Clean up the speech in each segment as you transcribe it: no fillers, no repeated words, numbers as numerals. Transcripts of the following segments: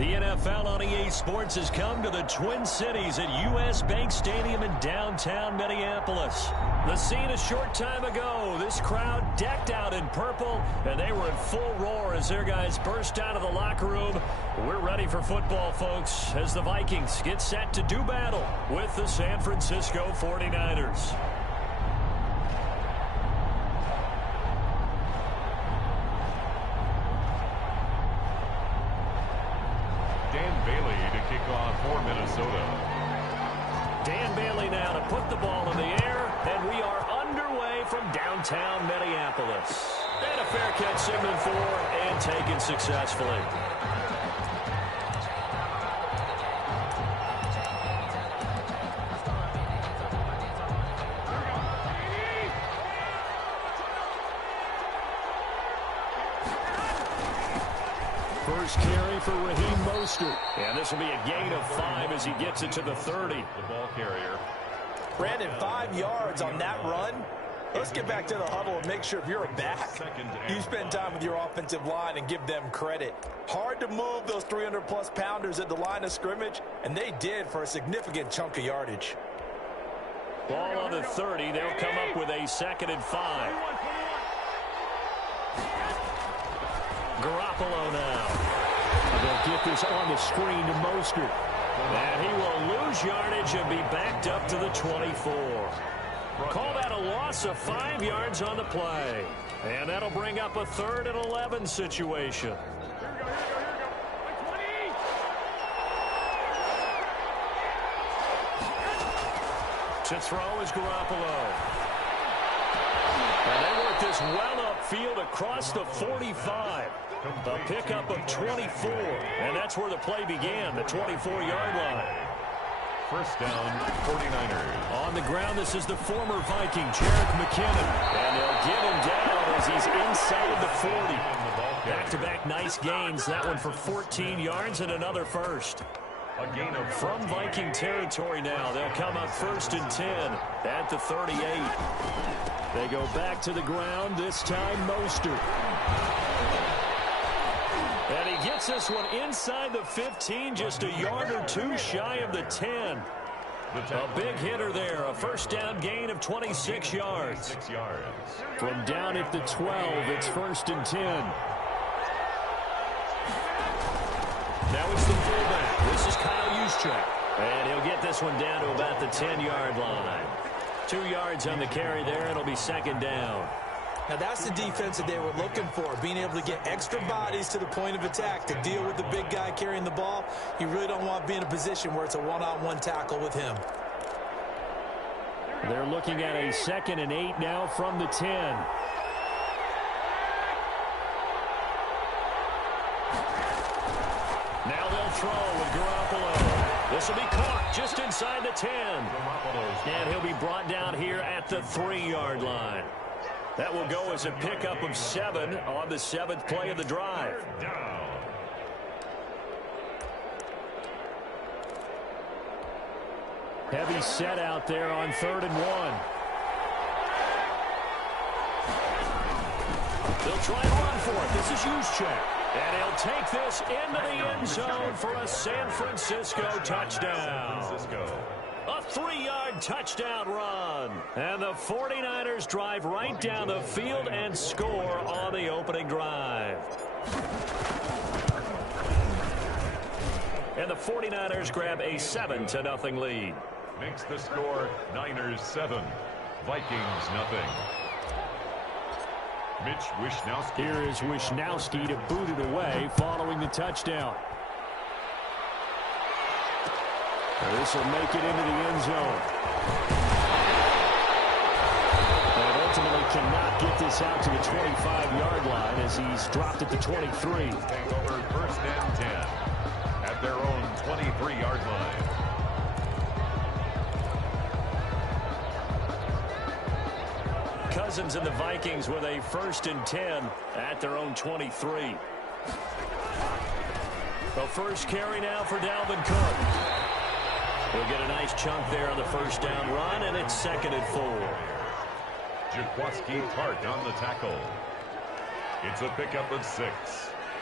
The NFL on EA Sports has come to the Twin Cities at U.S. Bank Stadium in downtown Minneapolis. The scene a short time ago, this crowd decked out in purple, and they were in full roar as their guys burst out of the locker room. We're ready for football, folks, as the Vikings get set to do battle with the San Francisco 49ers. For Minnesota. Dan Bailey now to put the ball in the air, and we are underway from downtown Minneapolis. And a fair catch signaled for and taken successfully. First carry for Raheem Mostert. And this will be a gain of 5 as he gets it to the 30. The ball carrier. Brandon, 5 yards on that run. Let's get back to the huddle and make sure if you're a back, you spend time with your offensive line and give them credit. Hard to move those 300-plus pounders at the line of scrimmage, and they did for a significant chunk of yardage. Ball on the 30. They'll come up with a 2nd and 5. Garoppolo now. They'll get this on the screen to Mostert. And he will lose yardage and be backed up to the 24. Call that a loss of 5 yards on the play. And that'll bring up a 3rd and 11 situation. To throw is Garoppolo. And they work this well upfield across the 45. A pickup of 24. And that's where the play began, the 24-yard line. First down, 49ers. On the ground, this is the former Viking, Jerick McKinnon. And they'll get him down as he's inside the 40. Back-to-back nice gains. That one for 14 yards and another first. A gain of from Viking territory now. They'll come up 1st and 10 at the 38. They go back to the ground, this time Mostert. And he gets this one inside the 15, just a yard or 2 shy of the 10. A big hitter there, a first down gain of 26 yards. From down at the 12, it's 1st and 10. Now it's the fullback. This is Kyle Juszczyk. And he'll get this one down to about the 10-yard line. 2 yards on the carry there. It'll be 2nd down. Now that's the defense that they were looking for, being able to get extra bodies to the point of attack to deal with the big guy carrying the ball. You really don't want to be in a position where it's a one-on-one tackle with him. They're looking at a 2nd and 8 now from the 10. Now they'll throw with Garoppolo. This will be caught just inside the 10. And he'll be brought down here at the 3-yard line. That will go as a pickup of 7 on the 7th play of the drive. Heavy set out there on 3rd and 1. They'll try and run for it. This is Juszczyk. And he'll take this into the end zone for a San Francisco touchdown. A 3-yard touchdown run. And the 49ers drive right down the field and score on the opening drive. And the 49ers grab a 7-0 lead. Makes the score Niners 7, Vikings nothing. Mitch Wishnowsky. Here is Wishnowsky to boot it away following the touchdown. This will make it into the end zone. And ultimately cannot get this out to the 25-yard line as he's dropped at the 23. Take over 1st and 10 at their own 23-yard line. Cousins and the Vikings with a 1st and 10 at their own 23. The first carry now for Dalvin Cook. He'll get a nice chunk there on the first down run, and it's 2nd and 4. Jaquaski Tart on the tackle. It's a pickup of 6.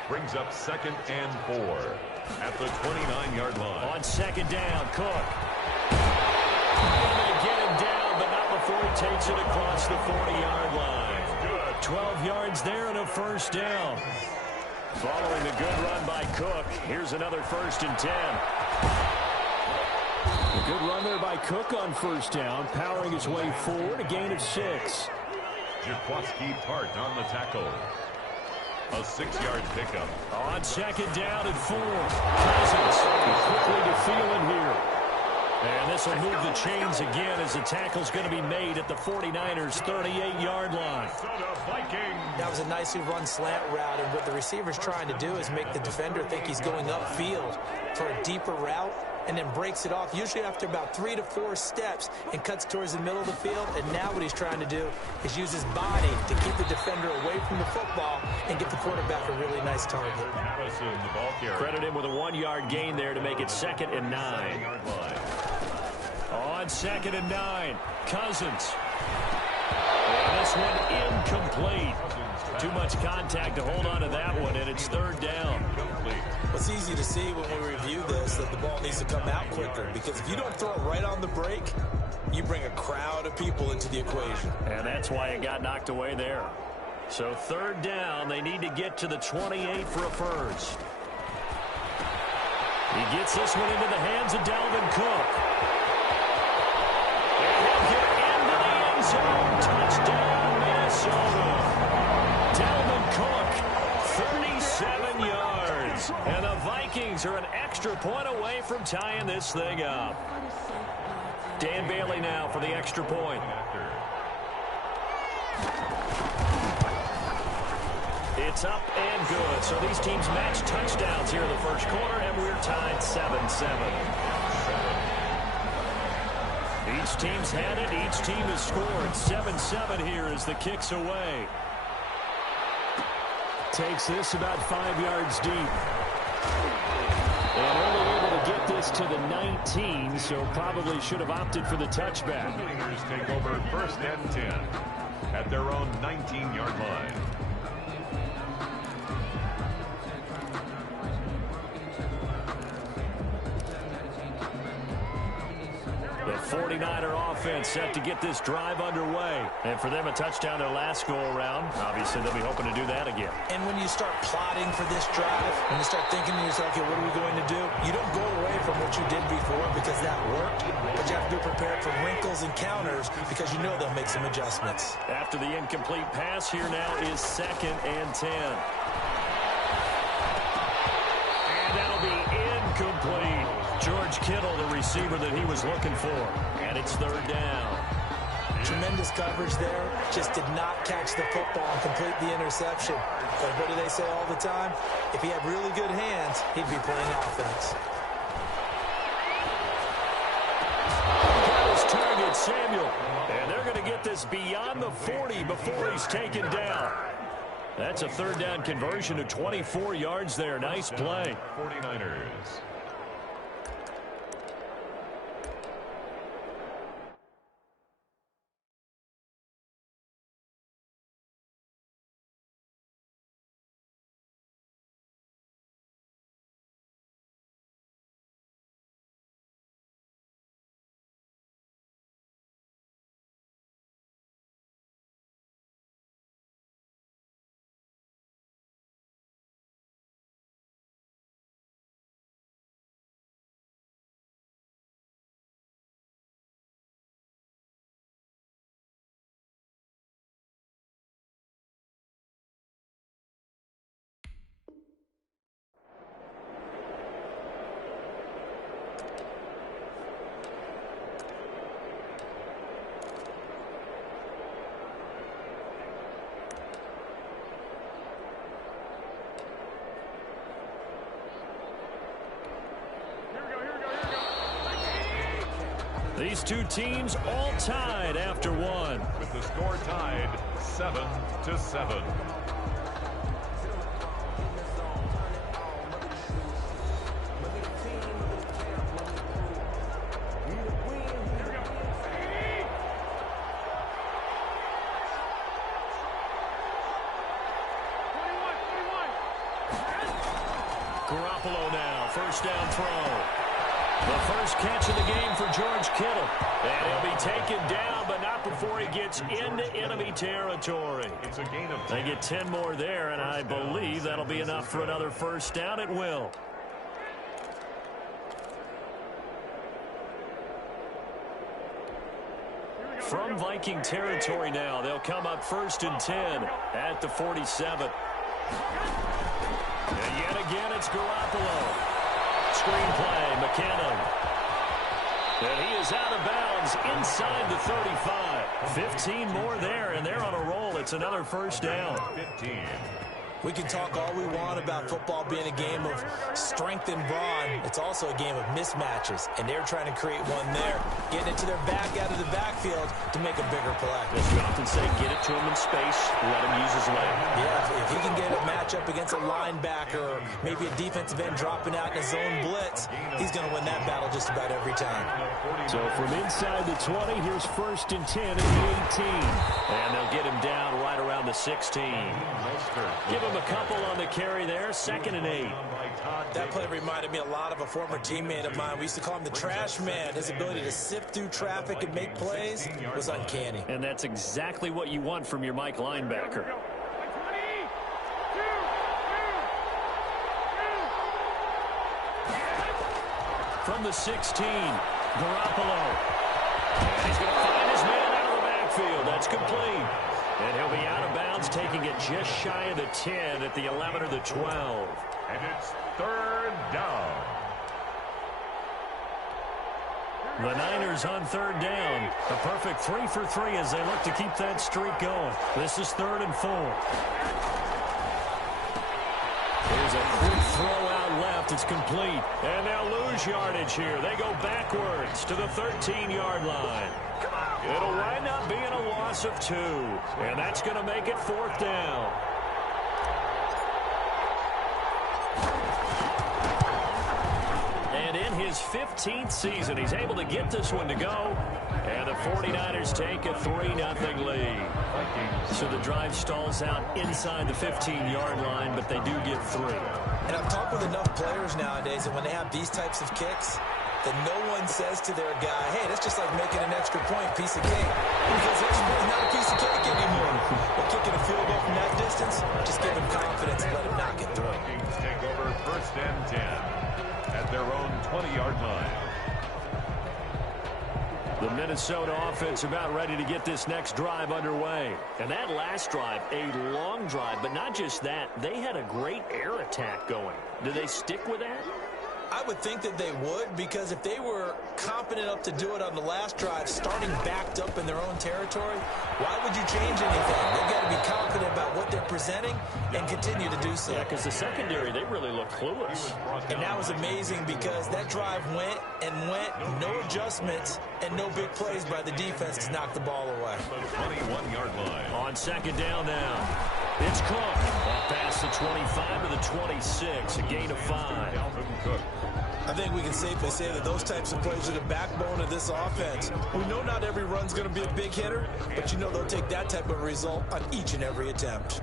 Brings up 2nd and 4. at the 29-yard line. On second down, Cook. Able to get him down, but not before he takes it across the 40-yard line. 12 yards there and a first down. Following the good run by Cook, here's another 1st and 10. A good run there by Cook on first down, powering his way forward, a gain of 6. Jaquaski Tart on the tackle. A 6-yard pickup. On second down and 4. Cousins quickly to Thielen here. And this will move the chains again as the tackle's going to be made at the 49ers' 38-yard line. That was a nicely run slant route, and what the receiver's trying to do is make the defender think he's going upfield for a deeper route, and then breaks it off, usually after about 3 to 4 steps, and cuts towards the middle of the field. And now what he's trying to do is use his body to keep the defender away from the football and get the quarterback a really nice target. Credit him with a 1-yard gain there to make it 2nd and 9. On 2nd and 9, Cousins. And this one incomplete. Too much contact to hold on to that one, and it's 3rd down. It's easy to see when we review this that the ball needs to come out quicker, because if you don't throw it right on the break, you bring a crowd of people into the equation. And that's why it got knocked away there. So 3rd down, they need to get to the 28 for a first. He gets this one into the hands of Dalvin Cook. And he'll get into the end zone. Touchdown, Minnesota. Dalvin Cook, 37 yards. And the Vikings are an extra point away from tying this thing up. Dan Bailey now for the extra point. It's up and good. So these teams match touchdowns here in the first quarter, and we're tied 7-7. Each team's had it. Each team has scored. 7-7 here as the kick's away. Takes this about 5 yards deep. And only able to get this to the 19, so probably should have opted for the touchback. The Niners take over 1st and 10 at their own 19-yard line. The 49er offense set to get this drive underway. And for them, a touchdown their last go-around. Obviously, they'll be hoping to do that again. And when you start plotting for this drive, when you start thinking to yourself, okay, what are we going to do? You don't go away from what you did before because that worked, but you have to be prepared for wrinkles and counters because you know they'll make some adjustments. After the incomplete pass, here now is 2nd and 10. And that'll be incomplete. George Kittle, the receiver that he was looking for. And it's 3rd down. Tremendous coverage there. Just did not catch the football and complete the interception. But what do they say all the time? If he had really good hands, he'd be playing offense. Got his target, Samuel. And they're going to get this beyond the 40 before he's taken down. That's a 3rd down conversion of 24 yards there. Nice play. 49ers. These two teams all tied after one. With the score tied 7-7. Garoppolo now, first down throw. The first catch of the game for George Kittle. And he'll be taken down, but not before he gets into enemy territory. It's a gain of 10. They get 10 more there, and I believe that'll be enough for another first down. It will. From Viking territory now, they'll come up 1st and 10 at the 47. And yet again, it's Garoppolo. Screenplay, McKinnon. And he is out of bounds inside the 35. 15 more there, and they're on a roll. It's another first down. 15. We can talk all we want about football being a game of strength and brawn. It's also a game of mismatches, and they're trying to create one there, getting it to their back out of the backfield to make a bigger play. As we often say, get it to him in space, let him use his leg. Yeah, if he can get a matchup against a linebacker or maybe a defensive end dropping out in a zone blitz, he's going to win that battle just about every time. So from inside the 20, here's 1st and 10 at the 18. And they'll get him down right around the 16. Give him a couple on the carry there, 2nd and 8. That play reminded me a lot of a former teammate of mine. We used to call him the trash man. His ability to sift through traffic and make plays was uncanny. And that's exactly what you want from your Mike linebacker. From the 16, Garoppolo. And he's going to find his man out of the backfield. That's complete. And he'll be out of bounds, taking it just shy of the 10 at the 11 or the 12. And it's 3rd down. The Niners on 3rd down. A perfect 3 for 3 as they look to keep that streak going. This is 3rd and 4. Here's a quick throw out left. It's complete. And they'll lose yardage here. They go backwards to the 13-yard line. It'll wind up being a loss of 2. And that's going to make it 4th down. And in his 15th season, he's able to get this one to go. And the 49ers take a 3-0 lead. So the drive stalls out inside the 15-yard line, but they do get 3. And I've talked with enough players nowadays, and when they have these types of kicks, that no one says to their guy, hey, that's just like making an extra point, piece of cake. Because extra point is not a piece of cake anymore. But kicking a field goal from that distance, just give him confidence and let him knock it through. Vikings take over 1st and 10 at their own 20-yard line. The Minnesota offense about ready to get this next drive underway. And that last drive, a long drive, but not just that. They had a great air attack going. Do they stick with that? I would think that they would, because if they were competent enough to do it on the last drive, starting backed up in their own territory, why would you change anything? They've got to be confident about what they're presenting and continue to do so. Yeah, because the secondary, they really look clueless. And that was amazing because that drive went and went, no adjustments and no big plays by the defense to knock the ball away. 21-yard line. On 2nd down now, it's Cook. Off past the 25 to the 26, a gain of 5. Cook. I think we can safely say that those types of plays are the backbone of this offense. We know not every run's going to be a big hitter, but you know they'll take that type of result on each and every attempt.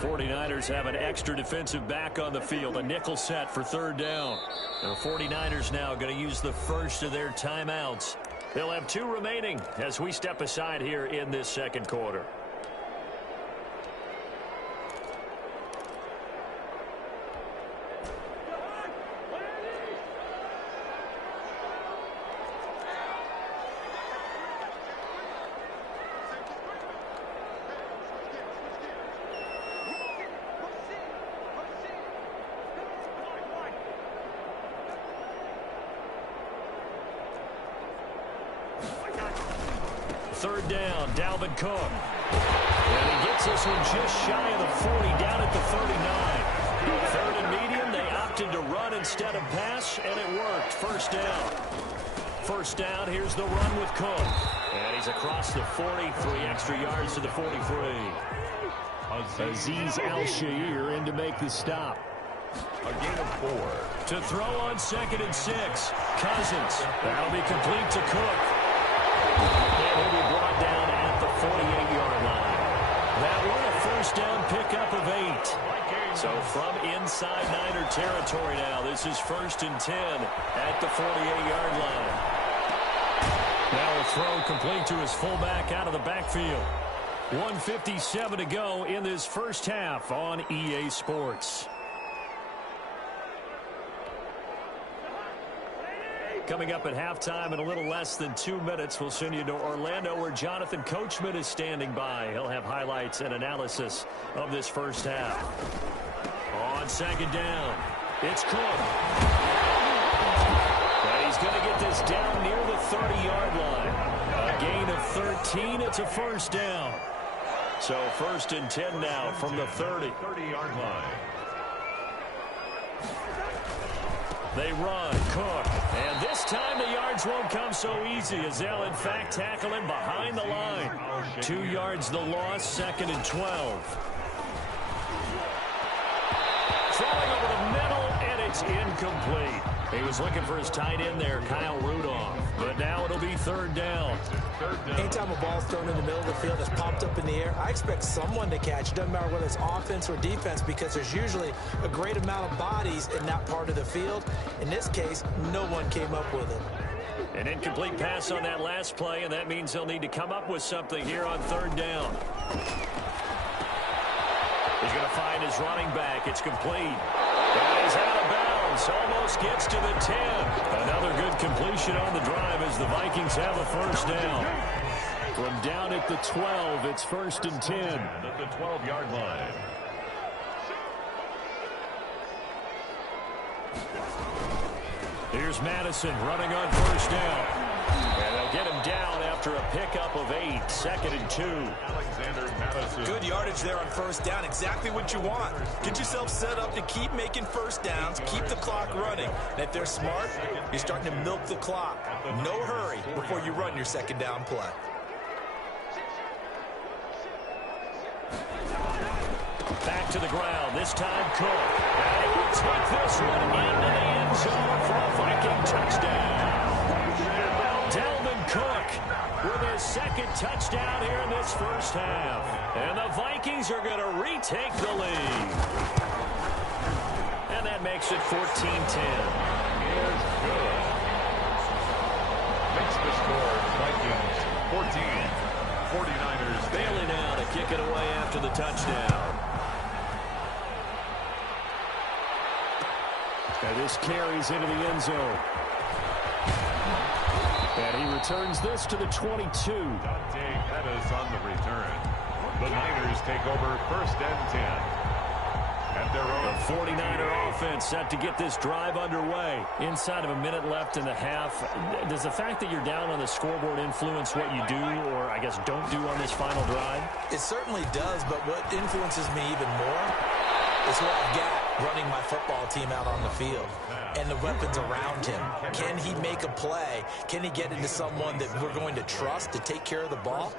49ers have an extra defensive back on the field, a nickel set for 3rd down. The 49ers now going to use the first of their timeouts. They'll have 2 remaining as we step aside here in this 2nd quarter. Third down, Dalvin Cook. And he gets this one just shy of the 40, down at the 39. 3rd and medium, they opted to run instead of pass, and it worked. First down. First down, here's the run with Cook. And he's across the 40, 3 extra yards to the 43. Azeez Al-Shaair in to make the stop. A gain of 4. To throw on 2nd and 6. Cousins. That'll be complete to Cook. And he'll be brought down at the 48-yard line. That one a first down pickup of 8. So from inside Niner territory now, this is 1st and 10 at the 48-yard line. Now a throw complete to his fullback out of the backfield. 1:57 to go in this first half on EA Sports. Coming up at halftime in a little less than 2 minutes, we'll send you to Orlando where Jonathan Coachman is standing by. He'll have highlights and analysis of this first half. On 2nd down, it's Cook. But he's going to get this down near the 30-yard line. A gain of 13. It's a 1st down. So 1st and 10 now from the 30. 30-yard line. They run, Cook, and this time the yards won't come so easy as they'll in fact tackle him behind the line. 2 yards the loss, 2nd and 12. Throwing over the middle, and it's incomplete. He was looking for his tight end there, Kyle Rudolph, but now it'll be 3rd down. Anytime a ball's thrown in the middle of the field that's popped up in the air, I expect someone to catch. It doesn't matter whether it's offense or defense because there's usually a great amount of bodies in that part of the field. In this case, no one came up with it. An incomplete pass on that last play, and that means they'll need to come up with something here on 3rd down. He's going to find his running back. It's complete. And he's out of bounds. Almost gets to the 10. Another good completion on the drive as the Vikings have a 1st down. From down at the 12, it's 1st and 10. At the 12-yard line. Here's Madison running on 1st down. And they'll get him down after a pickup of 8. 2nd and 2. Alexander Madison. Good yardage there on 1st down. Exactly what you want. Get yourself set up to keep making 1st downs, keep the clock running. And if they're smart, you're starting to milk the clock. No hurry before you run your 2nd down play. Back to the ground. This time Cook. And he will take this one into the end zone for a Viking touchdown. Dalvin Cook with his 2nd touchdown here in this first half. And the Vikings are going to retake the lead. And that makes it 14-10. Is good. Makes the score. Vikings 14. 49ers Bailey now to kick it away after the touchdown. And this carries into the end zone. And he returns this to the 22. Dante Pettis on the return. The Niners take over 1st and 10. At their own. The 49er offense set to get this drive underway. Inside of a minute left in the half. Does the fact that you're down on the scoreboard influence what you do or, I guess, don't do on this final drive? It certainly does, but what influences me even more is what I've got running my football team out on the field and the weapons around him. Can he make a play? Can he get into someone that we're going to trust to take care of the ball?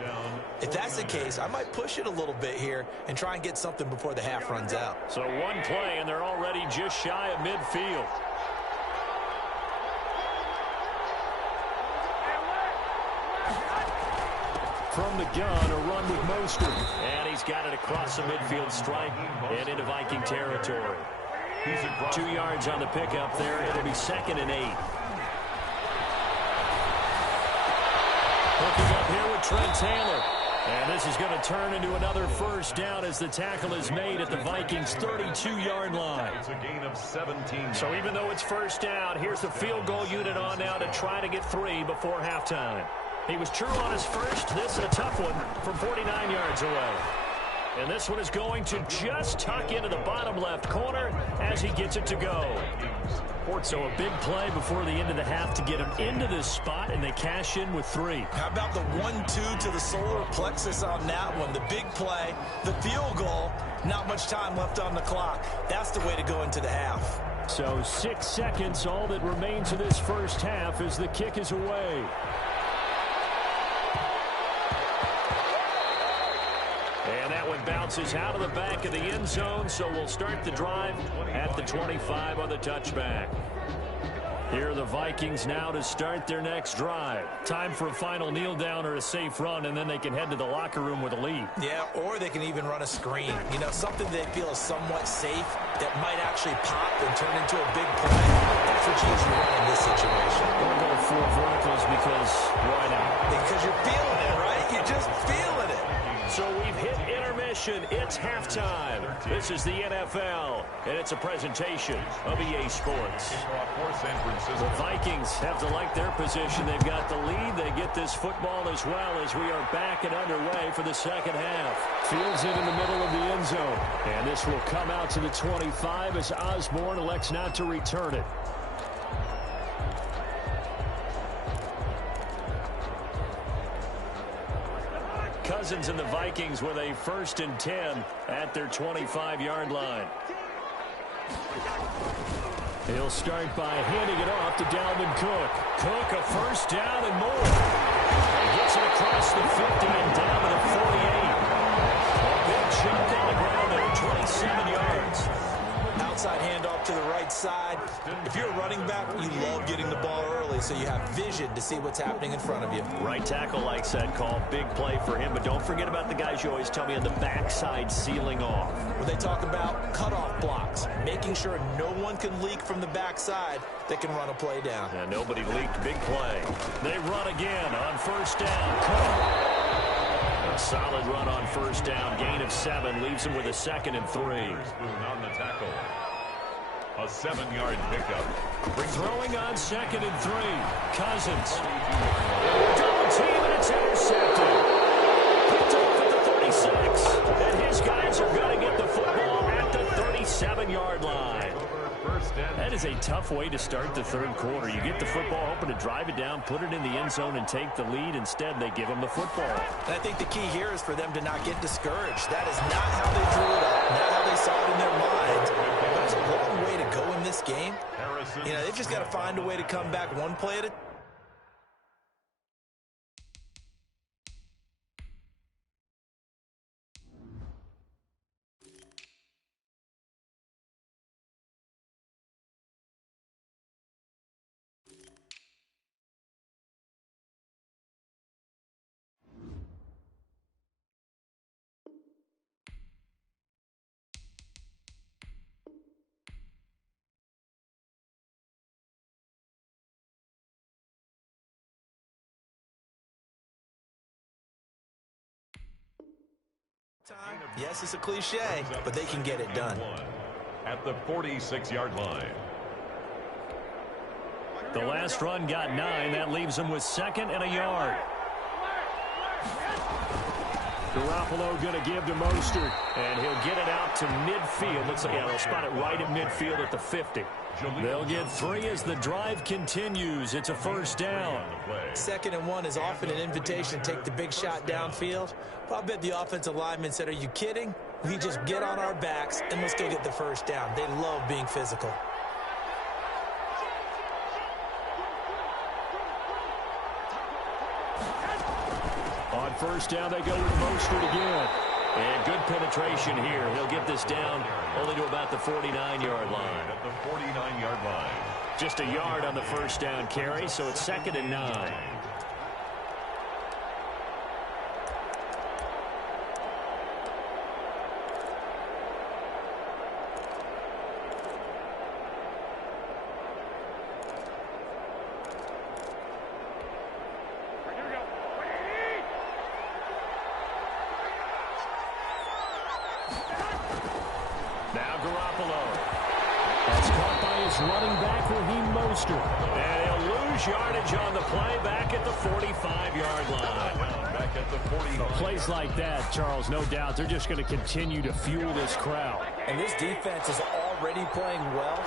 If that's the case, I might push it a little bit here and try and get something before the half runs out. So one play, and they're already just shy of midfield. From the gun, a run with Mostert. And he's got it across the midfield stripe and into Viking territory. 2 yards on the pickup there. It'll be 2nd and 8. Hooking up here with Trent Taylor. And this is going to turn into another 1st down as the tackle is made at the Vikings' 32-yard line. It's a gain of 17. So even though it's 1st down, here's the field goal unit on now to try to get 3 before halftime. He was true on his first. This is a tough one from 49 yards away. And this one is going to just tuck into the bottom left corner as he gets it to go. So a big play before the end of the half to get him into this spot, and they cash in with 3. How about the 1-2 to the solar plexus on that one? The big play, the field goal, not much time left on the clock. That's the way to go into the half. So 6 seconds, all that remains of this first half as the kick is away. And that one bounces out of the back of the end zone, so we'll start the drive at the 25 on the touchback. Here are the Vikings now to start their next drive. Time for a final kneel down or a safe run, and then they can head to the locker room with a lead. Yeah, or they can even run a screen. You know, something they feel is somewhat safe that might actually pop and turn into a big play. That's what you usually run in this situation. Or go full verticals because why not? Because you're feeling it, right? You're just feeling it. So we've hit intermission. It's halftime. This is the NFL, and it's a presentation of EA Sports. The Vikings have to like their position. They've got the lead. They get this football as well as we are back and underway for the second half. Fields it in the middle of the end zone. And this will come out to the 25 as Osborne elects not to return it. Cousins and the Vikings with a 1st and 10 at their 25-yard line. He'll start by handing it off to Dalvin Cook. Cook, a 1st down and more. He gets it across the 50 and down to the 48. A big chunk on the ground there, 27 yards. Outside handoff to the right side. If you're a running back, you love getting the ball early so you have vision to see what's happening in front of you. Right tackle likes that call. Big play for him, but don't forget about the guys you always tell me on the backside sealing off. When they talk about cutoff blocks, making sure no one can leak from the backside that can run a play down. And nobody leaked. Big play. They run again on 1st down. Cook. A solid run on 1st down. Gain of 7 leaves him with a 2nd and 3. On the tackle. A 7-yard pickup. Throwing on 2nd and 3. Cousins. Double team, and it's intercepted. Picked off at the 36. And his guys are going to get the football at the 37-yard line. That is a tough way to start the 3rd quarter. You get the football, hoping to drive it down, put it in the end zone, and take the lead. Instead, they give them the football. And I think the key here is for them to not get discouraged. That is not how they drew it up, not how they saw it in their minds. There's a long way to go in this game. You know, they've just got to find a way to come back one play at a time. Yes, it's a cliche, but they can get it done. At the 46-yard line. The last run got 9. That leaves them with 2nd and a yard. Garoppolo going to give to Mostert, and he'll get it out to midfield. Looks like they'll spot it right at midfield at the 50. They'll get 3 as the drive continues. It's a 1st down. 2nd and 1 is often an invitation to take the big shot downfield. But I bet the offensive lineman said, are you kidding? We just get on our backs and let's go get the 1st down. They love being physical. On 1st down, they go with Mostert again. And good penetration here. He'll get this down only to about the 49-yard line. At the 49-yard line. Just a yard on the 1st down carry, so it's 2nd and 9. Now Garoppolo. That's caught by his running back, Raheem Mostert. And he'll lose yardage on the play back at the 45-yard line. Back at the 45. Plays like that, Charles, no doubt, they're just going to continue to fuel this crowd. And this defense is already playing well,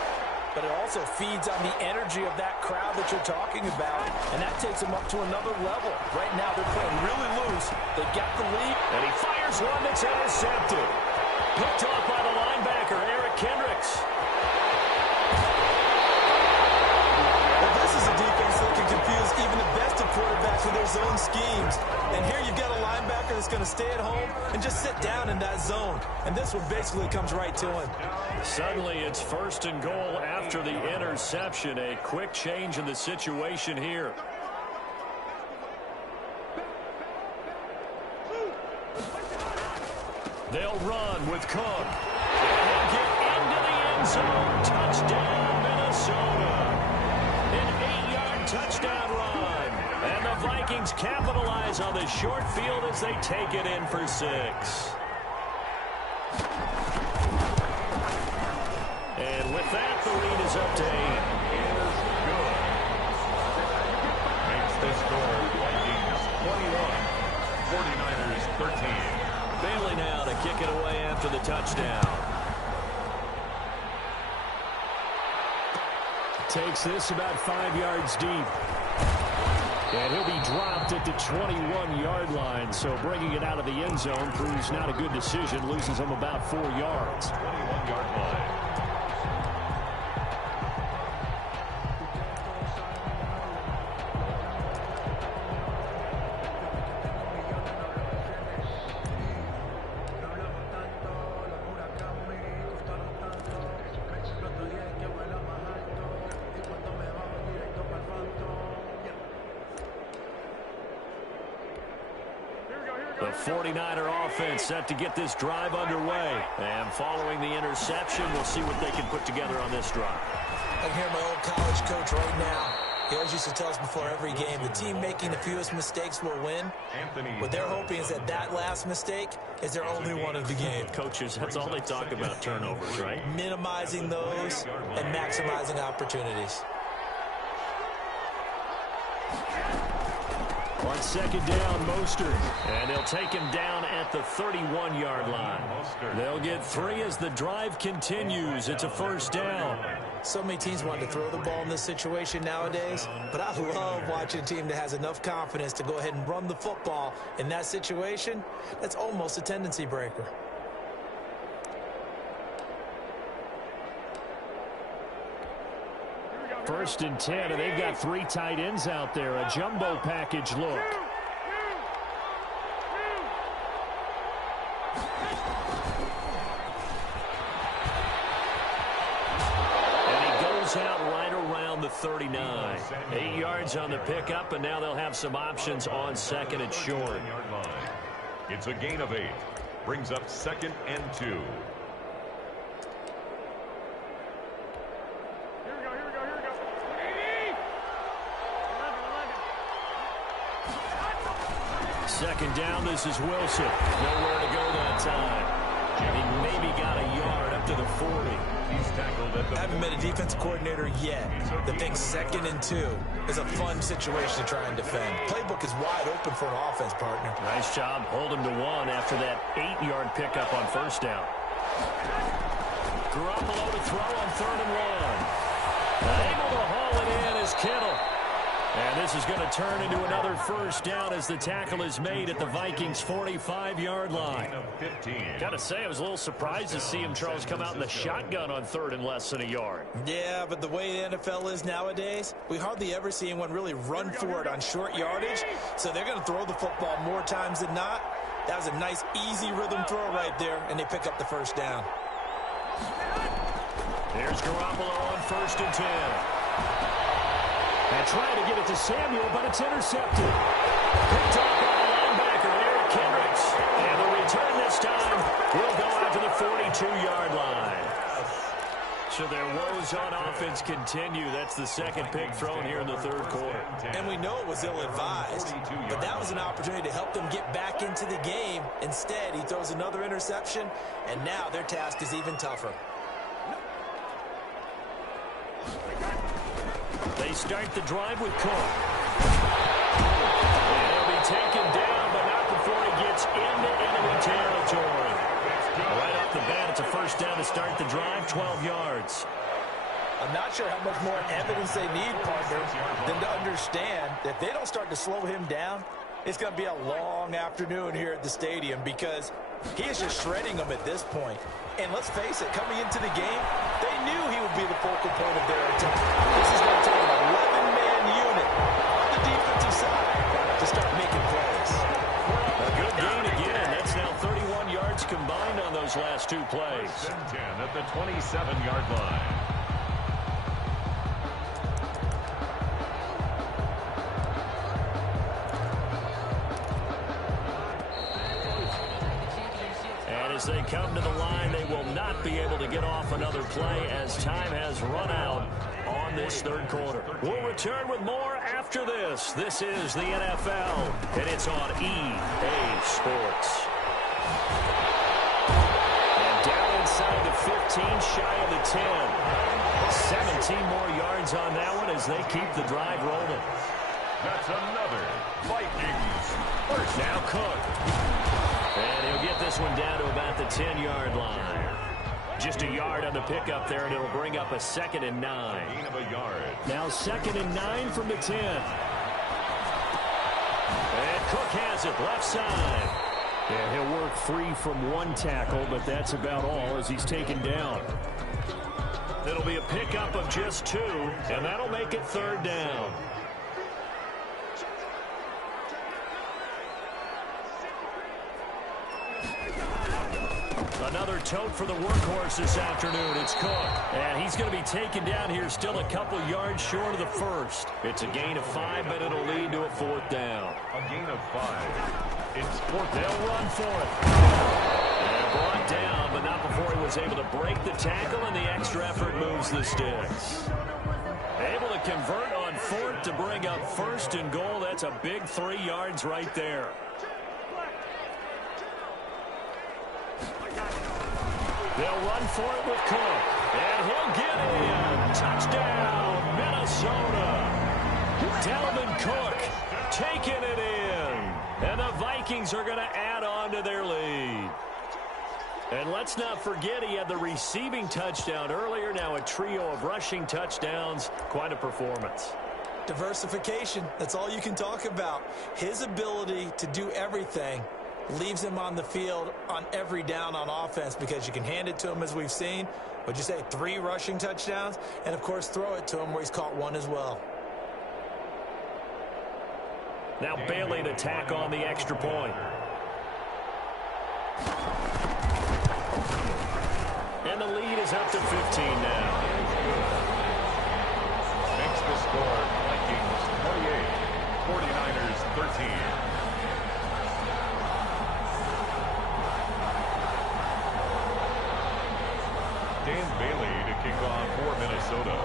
but it also feeds on the energy of that crowd that you're talking about, and that takes them up to another level. Right now, they're playing really loose. They got the lead. And he fires one that's intercepted. Picked off by the linebacker, Eric Kendricks. Well, this is a defense that can confuse even the best of quarterbacks with their zone schemes. And here you've got a linebacker linebacker that's going to stay at home and just sit down in that zone. And this one basically comes right to him. Suddenly it's 1st and goal after the interception. A quick change in the situation here. They'll run with Cook. And he'll get into the end zone. Touchdown, Minnesota. An 8-yard touchdown run. And the Vikings capitalize on the short field as they take it in for 6. And with that, the lead is up to 8. Is good. Makes the score Vikings 21, 49ers 13. Bailey now to kick it away after the touchdown. Takes this about 5 yards deep. And he'll be dropped at the 21-yard line. So bringing it out of the end zone proves not a good decision. Loses him about 4 yards. 21-yard line. The 49er offense set to get this drive underway. And following the interception, we'll see what they can put together on this drive. I can hear my old college coach right now. He always used to tell us before every game, the team making the fewest mistakes will win. What they're hoping is that that last mistake is their only one of the game. Coaches, that's all they talk about, turnovers, right? Minimizing those and maximizing opportunities. On 2nd down, Mostert. And they'll take him down at the 31-yard line. They'll get 3 as the drive continues. It's a 1st down. So many teams want to throw the ball in this situation nowadays, but I love watching a team that has enough confidence to go ahead and run the football in that situation. That's almost a tendency breaker. First and 10, and they've got 3 tight ends out there. A jumbo package look. And he goes out right around the 39. 8 yards on the pickup, and now they'll have some options on 2nd and short. It's a gain of 8. Brings up 2nd and 2. Second down, this is Wilson. Nowhere to go that time. He maybe got a yard up to the 40. He's tackled at the... I haven't met a defensive coordinator yet that thinks 2nd and 2 is a fun situation to try and defend. Playbook is wide open for an offense, partner. Nice job holding to 1 after that 8-yard pickup on 1st down. Garoppolo to throw on 3rd and 1. Able to haul it in is Kittle. And this is going to turn into another 1st down as the tackle is made at the Vikings' 45-yard line. Got to say, I was a little surprised to see him, Charles, come out in the shotgun on 3rd and less than a yard. Yeah, but the way the NFL is nowadays, we hardly ever see anyone really run for it on short yardage. So they're going to throw the football more times than not. That was a nice, easy rhythm throw right there, and they pick up the 1st down. Here's Garoppolo on 1st and 10. And trying to get it to Samuel, but it's intercepted. Picked off by the linebacker, Eric Kendricks. And the return this time will go out to the 42-yard line. So their woes on offense continue. That's the 2nd pick thrown here in the 3rd quarter. And we know it was ill-advised, but that was an opportunity to help them get back into the game. Instead, he throws another interception, and now their task is even tougher. They start the drive with Cook. And he'll be taken down, but not before he gets into enemy territory. Right off the bat, it's a 1st down to start the drive, 12 yards. I'm not sure how much more evidence they need, partner, than to understand that if they don't start to slow him down, it's going to be a long afternoon here at the stadium because he is just shredding them at this point. And let's face it, coming into the game, they knew he would be the focal point of their attack. This is going to take an 11-man unit on the defensive side to start making plays. A good gain plays. First and 10 at the 27-yard line. As they come to the line, they will not be able to get off another play as time has run out on this third quarter. We'll return with more after this. This is the NFL, and it's on EA Sports. And down inside the 15, shy of the 10. 17 more yards on that one as they keep the drive rolling. That's another Vikings first. Now Cook. And he'll get this one down to about the 10-yard line. Just a yard on the pickup there, and it'll bring up a 2nd and 9. Gain of a yard. Now 2nd and 9 from the 10. And Cook has it left side. Yeah, he'll work free from one tackle, but that's about all as he's taken down. It'll be a pickup of just 2, and that'll make it 3rd down. Another tote for the workhorse this afternoon. It's Cook. And he's going to be taken down here still a couple yards short of the first. It's a gain of 5, but it'll lead to a 4th down. A gain of 5. It's 4th. They'll run for it. And brought down, but not before he was able to break the tackle, and the extra effort moves the sticks. Able to convert on 4th to bring up 1st and goal. That's a big 3 yards right there. They'll run for it with Cook. And he'll get in. Touchdown, Minnesota. Dalvin Cook taking it in. And the Vikings are going to add on to their lead. And let's not forget he had the receiving touchdown earlier. Now a trio of rushing touchdowns. Quite a performance. Diversification. That's all you can talk about. His ability to do everything leaves him on the field on every down on offense because you can hand it to him as we've seen. Would you say 3 rushing touchdowns? And, of course, throw it to him where he's caught 1 as well. Now Bailey to tack on the extra point. And the lead is up to 15 now. Makes the score Vikings 28, 49ers 13. Dan Bailey to kick off for Minnesota.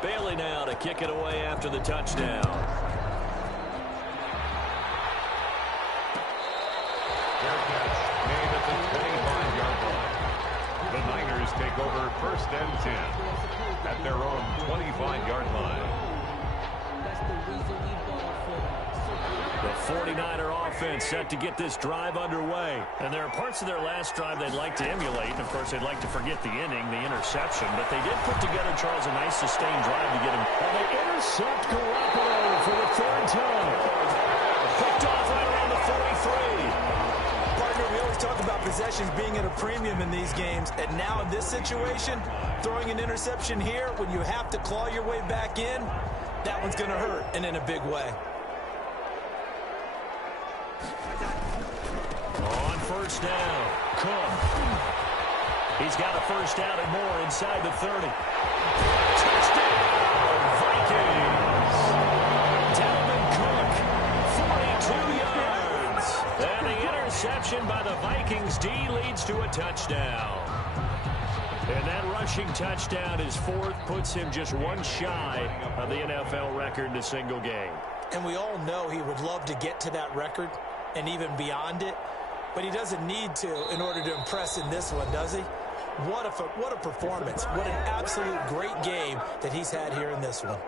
Bailey now to kick it away after the touchdown. Fair catch made at the 25-yard line. The Niners take over 1st and 10 at their own 25-yard line. The 49er offense set to get this drive underway. And there are parts of their last drive they'd like to emulate. And, of course, they'd like to forget the inning, the interception. But they did put together, Charles, a nice sustained drive to get him. And they intercept Garoppolo for the 3rd time. Picked off right around the 43. Partner, we always talk about possessions being at a premium in these games. And now in this situation, throwing an interception here when you have to claw your way back in, that one's going to hurt, and in a big way. On 1st down, Cook. He's got a 1st down and more inside the 30. Touchdown, Vikings! Dalvin Cook, 42 yards. And the interception by the Vikings D leads to a touchdown. And that rushing touchdown is 4th, puts him just 1 shy of the NFL record in a single game. And we all know he would love to get to that record and even beyond it. But he doesn't need to in order to impress in this one, does he? What a performance. What an absolute great game that he's had here in this one.